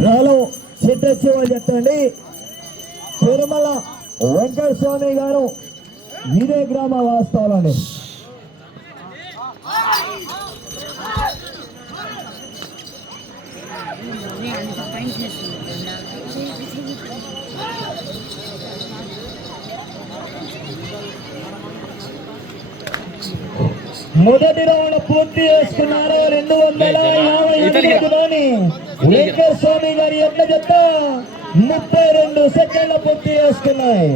డ్రాలో సెట్ వచ్చేవాళ్ళు చెప్తండి. తిరుమల వెంకట స్వామి గారు ఇదే గ్రామ వాస్తవాలండి. మొదటి రౌండ్ పూర్తి చేసుకున్నారు. 250 వెంకట స్వామి గారి ఎడ్ల జత 32 సెకండ్ల పూర్తి చేసుకున్నాయి.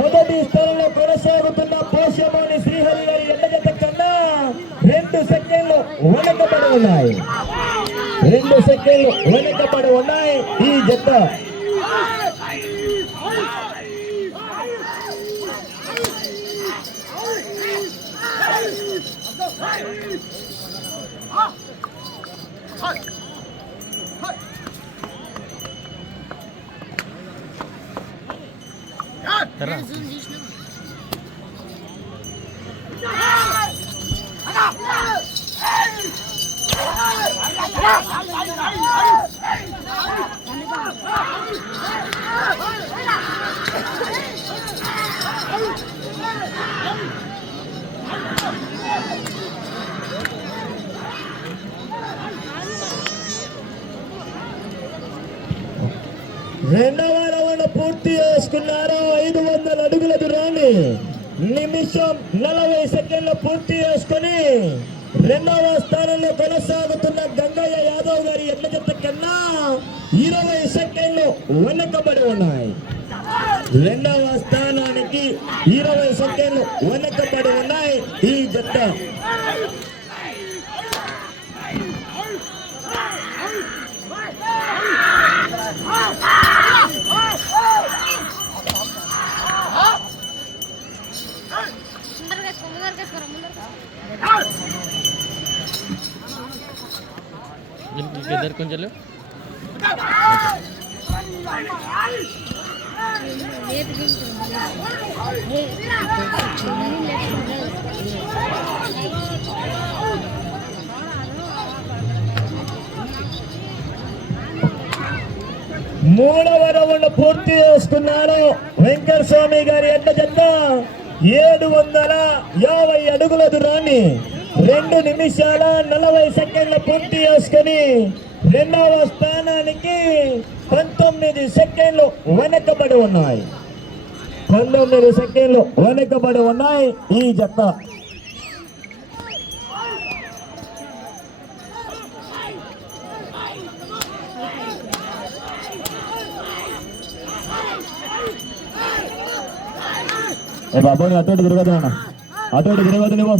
మొదటి స్థానంలో కొనసాగుతున్న పోషమాని శ్రీహరి గారి ఎడ్ల జత కన్నా 2 సెకండ్లు వెనకబడి ఉన్నాయి. 2 సెకండ్లు వెనకబడి ఉన్నాయి ఈ జత. రెండవ రౌండ్ పూర్తి చేసుకున్నారు. 500 అడుగుల దూరాన్ని నిమిషం 40 సెకండ్లు పూర్తి చేసుకుని రెండవ స్థానంలో కొనసాగుతున్న గంగయ్య యాదవ్ గారి ఎడ్ల జత కన్నా 20 సెకండ్లు వెనకబడి ఉన్నాయి. రెండవ స్థానానికి 20 సెకండ్లు వెనకబడి ఉన్నాయి ఈ జత. इधर कौन चलो మూడవ రౌండ్ పూర్తి చేసుకున్నారు. వెంకట స్వామి గారి ఎడ్ల జత 750 అడుగుల దూరాన్ని 2 నిమిషాల 40 సెకండ్ల పూర్తి చేసుకుని రెండవ స్థానానికి 19 సెకండ్లు వెనకబడి ఉన్నాయి. 19 సెకండ్లు వెనకబడి ఉన్నాయి ఈ జత. ఏ బాబు అటు ఇటు తిరగదు అన్న, అటు ఇటు తిరగదు. నువ్వు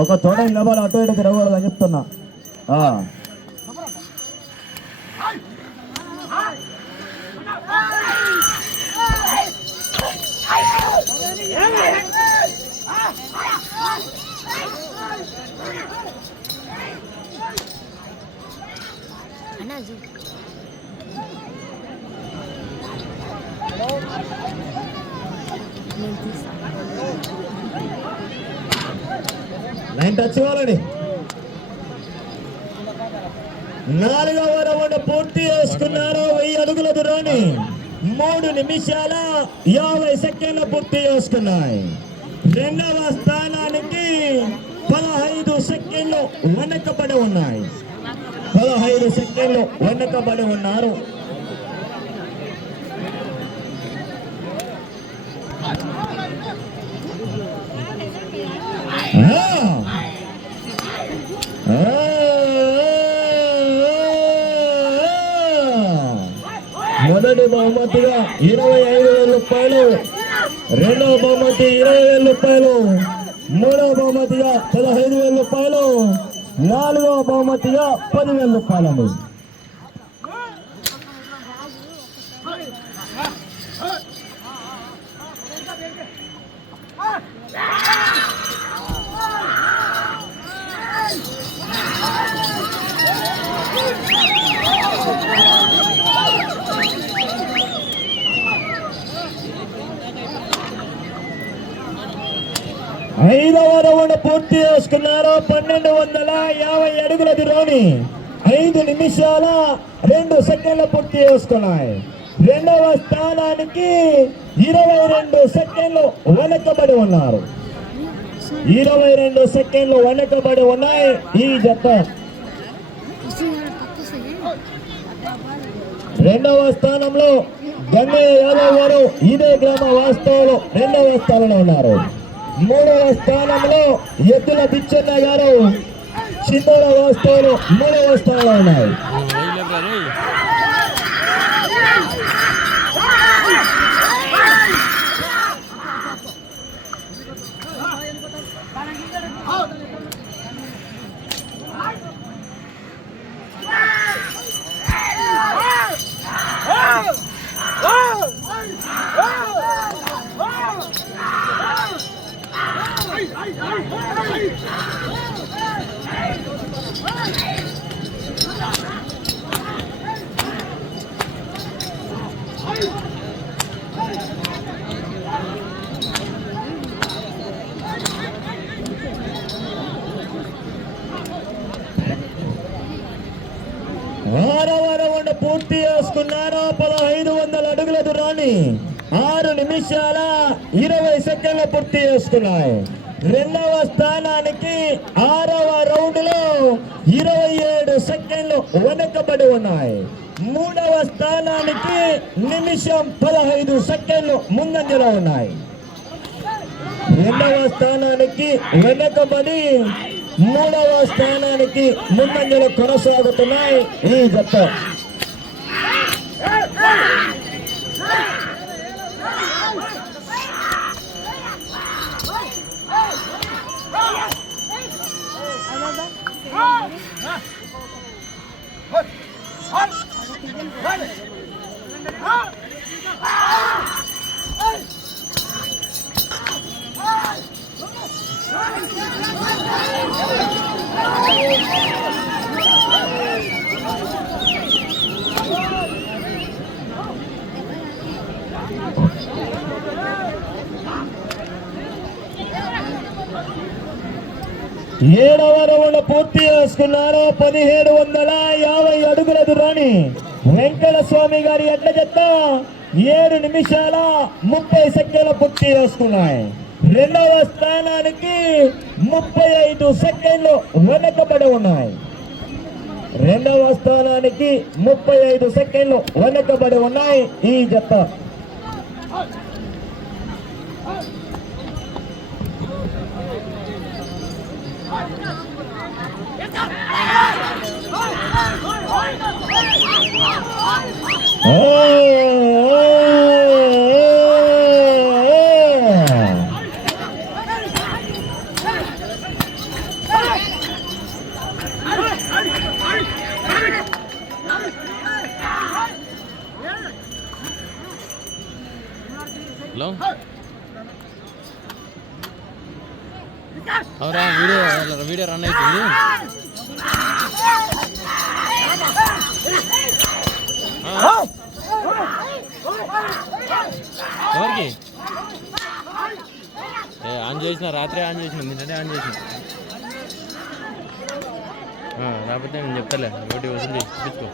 ఒక చోట నిలబడి అటు ఇటు తిరగకూడదు అని చెప్తున్నా. లైన్ టచ్ కావాలండి. 4వ రౌండ్ పూర్తి చేసుకున్నారు. 1000 అడుగుల దూరాన్ని 3 నిమిషాల 50 సెకండ్లు పూర్తి చేసుకున్నాయి. రెండవ స్థానానికి 15 సెకండ్లు వెనకబడి ఉన్నాయి. 15 సెకండ్లు వెనకబడి ఉన్నారు. మొదటి బహుమతిగా 25,000 రూపాయలు, రెండవ బహుమతి 20,000 రూపాయలు, మూడవ బహుమతిగా 15,000 రూపాయలు, నాలుగవ బహుమతిగా 10,000 రూపాయలు. ఐదవ రౌండ్ పూర్తి చేసుకున్నారు. 1250 అడుగుల దూరాన్ని 5 నిమిషాల 2 సెకండ్లు పూర్తి చేసుకున్నాయి. రెండవ స్థానానికి 22 సెకండ్లు వెనకబడి ఉన్నారు. 22 సెకండ్లు వెనకబడి ఉన్నాయి ఈ జత. రెండవ స్థానంలో గంగయ్య యాదవ్ గారు ఇదే గ్రామ వాస్తవులు రెండవ స్థానంలో ఉన్నారు. మూడవ స్థానంలో ఎద్దుల పిచ్చన్న గారు చిందోడ వాస్తవులు మూడవ స్థానంలో ఉన్నాయి. ఆరవ రౌండ్ పూర్తి చేసుకున్నారు. 1500 అడుగుల దూరాన్ని 6 నిమిషాల 20 సెకండ్లు పూర్తి చేసుకున్నాయి. రెండవ స్థానానికి 6వ రౌండ్ లో 27 సెకండ్లు వెనకబడి ఉన్నాయి. మూడవ స్థానానికి నిమిషం 15 సెకండ్లు ముందంజలో ఉన్నాయి. రెండవ స్థానానికి వెనకబడి మూడవ స్థానానికి ముందంజలో కొనసాగుతున్నాయి ఈ జత. ఏడవ రౌండ్ పూర్తి చేసుకున్నారు. 1750 అడుగుల దూరాన్ని వెంకట స్వామి గారి అడ్డ జత 7 నిమిషాల 30 సెకండ్లు పూర్తి చేసుకున్నాయి. రెండవ స్థానానికి 35 సెకండ్లు వెనకబడి ఉన్నాయి. రెండవ స్థానానికి 35 సెకండ్లు వెనకబడి ఉన్నాయి ఈ జత. హలో అవురా వీడియో రన్ అవుతుంది. ఎవరికి ఆన్ చేసిన రాత్రి ఆన్ చేసిన నిన్ననే ఆన్ చేసిన రాకపోతే నేను చెప్తాలే ఒకటి వస్తుంది చూపించుకో.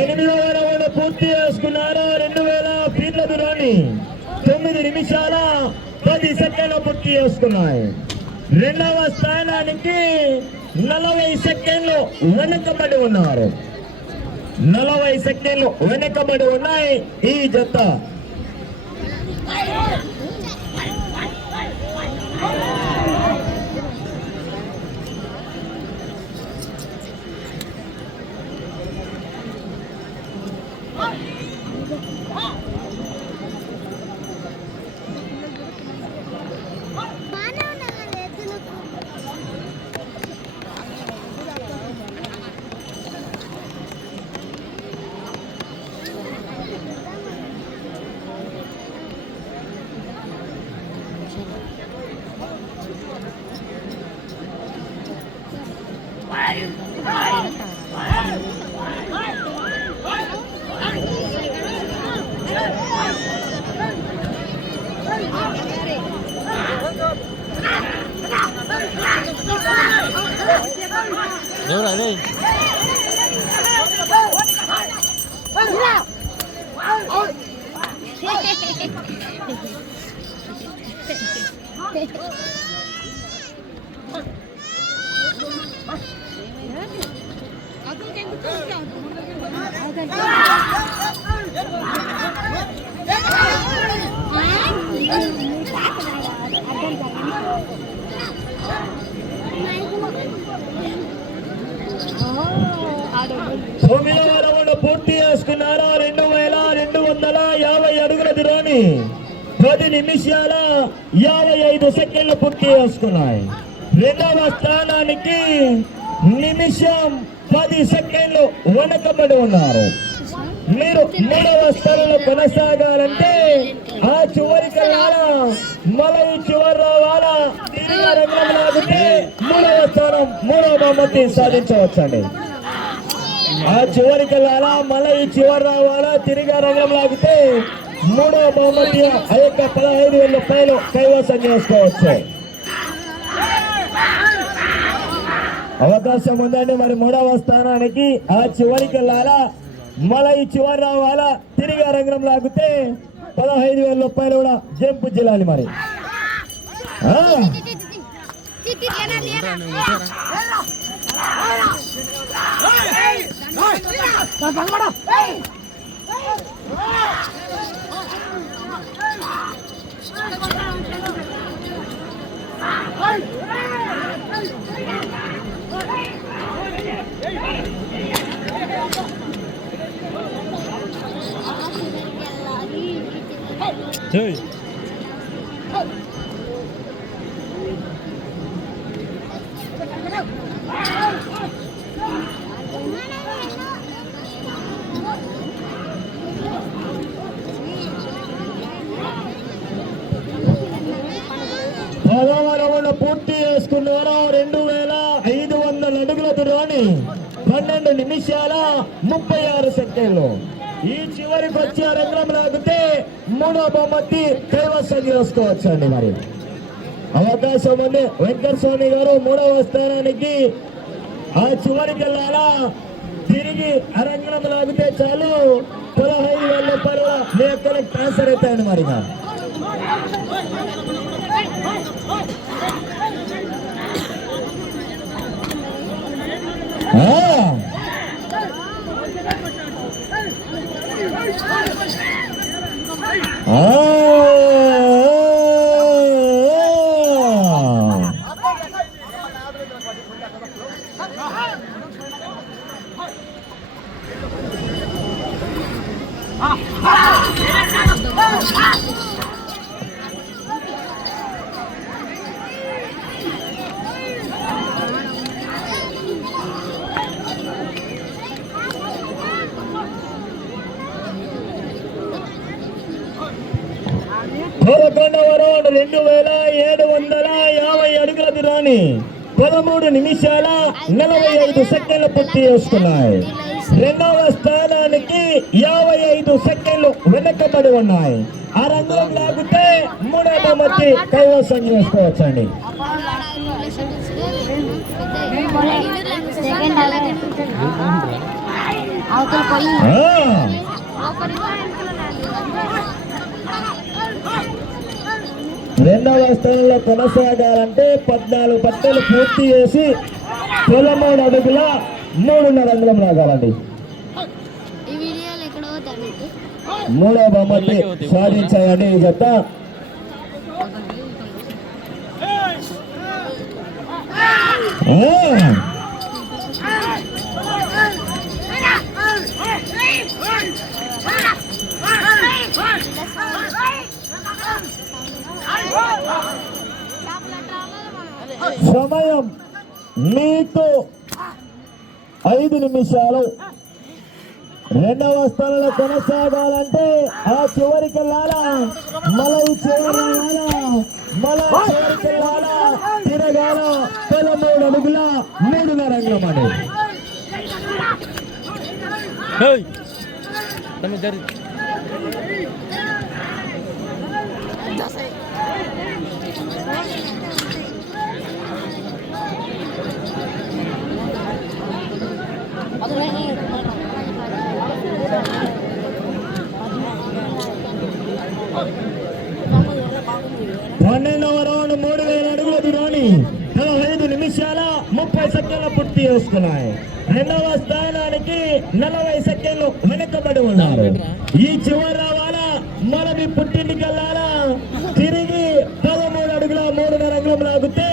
ఎనిమిదవ రౌండ్ పూర్తి చేసుకున్నారు. 2000 ఫీట్ల దూరాన్ని 9 నిమిషాల 10 సెకండ్లు పూర్తి చేసుకున్నాయి. రెండవ స్థానానికి 40 సెకండ్లు వెనకబడి ఉన్నారు. 40 సెకండ్లు వెనకబడి ఉన్నాయి ఈ జత. ఎవరు అదే తొమ్మిదవ రౌండ్ పూర్తి చేసుకున్నారు. 2250 అడుగుల దూరాన్ని 10 నిమిషాల 55 సెకండ్లు పూర్తి చేసుకున్నాయి. రెండవ స్థానానికి నిమిషం 10 సెకండ్లు వెనకబడి ఉన్నారు. మీరు మూడవ స్థానంలో కొనసాగాలంటే ఆ చివరికి వెళ్ళాలా, మళ్ళీ చివరి రావాలా, తిరిగి రంగం లాగితే మూడవ స్థానం మూడవ బహుమతి సాధించవచ్చండి. ఆ చివరికి వెళ్ళాలా, మళ్ళీ చివరి రావాలా, తిరిగి రంగం లాగితే మూడవ బహుమతి ఆ యొక్క 15,000 రూపాయలు కైవసం చేసుకోవచ్చు. అవకాశం ఉందండి. మరి మూడవ స్థానానికి ఆ చివరికి వెళ్ళాలా, మళ్ళీ చివరి రావాలా, తిరిగి రంగం లాగితే 15,000 రూపాయలు కూడా జంపు జిల్లాలి. మరి పూర్తి చేసుకున్నారు. 2500 అడుగుల దూరాన్ని 12 నిమిషాల 36 సెకండ్లు. ఈ చివరికి వచ్చే రంగం లాగితే మూడో బహుమతి కైవసం చేసుకోవచ్చండి. మరి అవకాశం ఉంది. వెంకటస్వామి గారు మూడవ స్థానానికి ఆ చివరికి వెళ్ళాలా, తిరిగి అరంగం లాగితే చాలు 15,000 రూపాయలు మీ యొక్క ట్రాన్స్ఫర్ అవుతాయండి. మరి పదకొండవ రౌండ్ 2750 అడుగుల దూరాన్ని 13 నిమిషాల 45 సెకండ్లు పూర్తి చేసుకున్నాయి. రెండవ స్థానానికి 55 సెకండ్లు వెనకబడి ఉన్నాయి. ఆ రంగం లాగితే మూడవ బహుమతి కైవసం చేసుకోవచ్చండి. రెండవ స్థానంలో కొనసాగాలంటే 14 పట్టలు పూర్తి చేసి 13 అడుగుల 3.5 అంగుళం లాగాలండి. మూడవ బహుమతి సాధించాలండి ఈ జత. సమయం మీకు 5 నిమిషాలు. రెండవ స్థానంలో కొనసాగాలంటే ఆ చివరికి వెళ్ళాలా, మళ్ళీ చివరి రావాలా, మళ్ళీ చివరికి వెళ్ళాలా, తిరగాల 13 అడుగుల 3.5 అంగుళం అండి. 12వ రౌండ్ 3000 అడుగుల దూరాన్ని 15 నిమిషాల 30 సెకండ్ల పూర్తి చేసుకున్నాయి. రెండవ స్థానానికి 40 సెకండ్లు వెనుకబడి ఉన్నారు. ఈ చివరి రావాలా మనది పుట్టింటికి వెళ్ళాలా తిరిగి 13 అడుగుల 3.5 అంగుళం లాగితే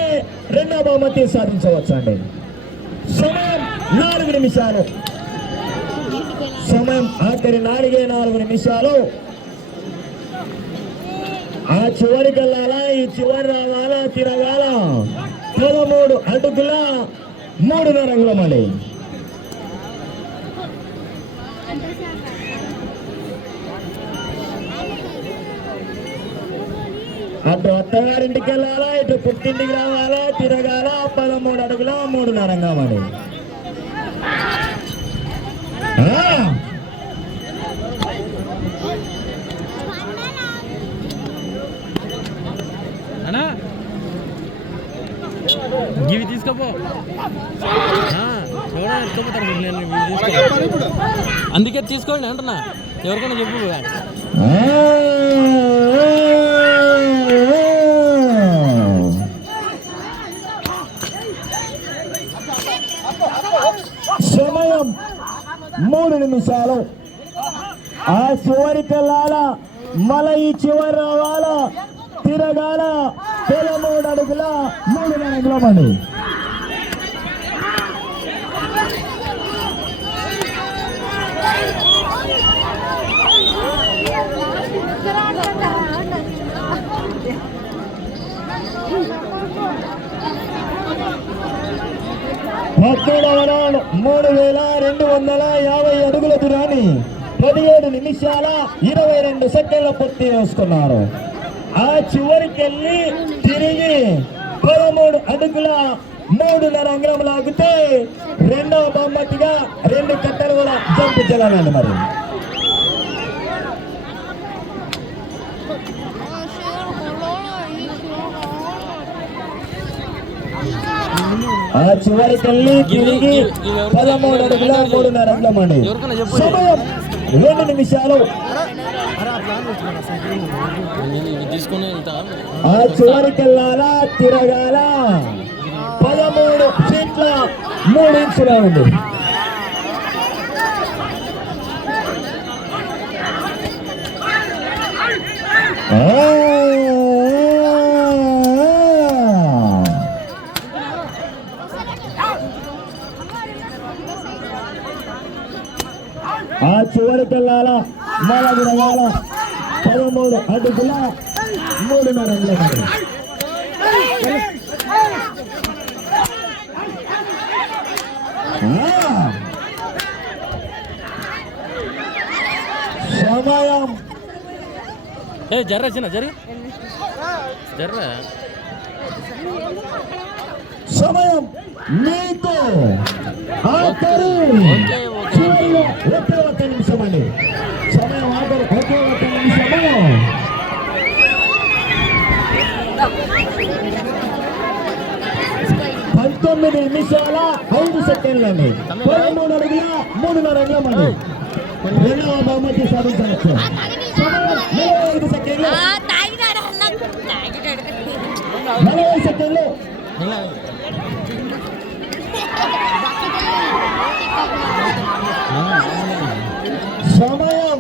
రెండవ బహుమతి సాధించవచ్చు అండి. సమయం 4 నిమిషాలు. సమయం ఆఖరి 4 నిమిషాలు. ఆ చివరికి వెళ్ళాలా ఈ చివరి రావాలా తిరగాల 13 అడుగుల 3.5 అంగుళం అండి. అటు అత్తగారింటికి వెళ్ళాలా ఇటు పుట్టింటికి రావాలా తిరగాల 13 అడుగుల 3.5 అంగుళం అండి. అన్నా ఇవి తీసుకోపో ఎవరైనా ఎత్తుకోపోతారు నేను అందుకే తీసుకోండి అంటున్నా ఎవరికైనా చెప్పు. సమయం 3 నిమిషాలు. ఆ చివరికి వెళ్ళాలా మళ్ళీ ఈ చివరి రావాలా తిరగాల 13 అడుగుల 3.5 అంగుళం అండి. పద్దెనిమిదవ రౌండ్ 3250 అడుగుల దూరాన్ని 17 నిమిషాల 22 సెకండ్ల పూర్తి చేసుకున్నారు. ఆ చివరికి వెళ్ళి తిరిగి 13 అడుగుల 3.5 అంగుళం లాగితే రెండవ బహుమతిగా 2 కట్టలు కూడా జంపు చెల్లాలండి. మరి ఆ చివరికి వెళ్ళి తిరిగి 13 అడుగుల 3.5 అంగుళం అండి. సమయం 2 నిమిషాలు. ఆ చివరికి వెళ్ళాలా తిరగాల 13 ఫీట్ల 3 ఇంచుల ఉంది. ఆ చివరికి వెళ్ళాలా మళ్ళా తిరగాల 13 అడుగుల 3.5 అంగుళం. సమయం జర్ర చిన్న జర్ర సమయం మీకు ఆఖరి ఒకే నిమిషం అండి. సమయం ఆఖరి ఒకే నిమిషము. 19 నిమిషాల 5 సెకండ్లు అండి. 13 అడుగుల 3.5 అంగుళం అండి. రెండవ బహుమతి సాధించవచ్చు. సమయం 45 సెకండ్లు. 40 సెకండ్లు. సమయం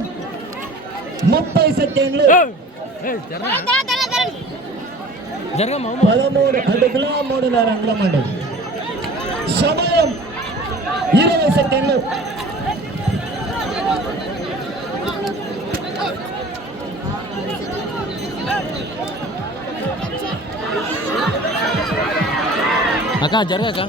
30 సెకండ్లు. 13 అడుగుల 3.5 అంగుళం అండి. సమయం 20 సెకండ్లు. అక్క జరగక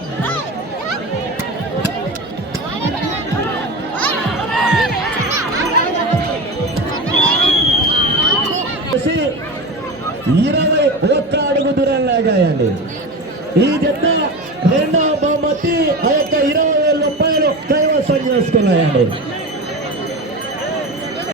వచ్చి 21 అడుగు దూరం లాగాయండి. ఈ జత రెండవ బహుమతి ఆ యొక్క 20,000 రూపాయలు కైవసం చేసుకున్నాయండి.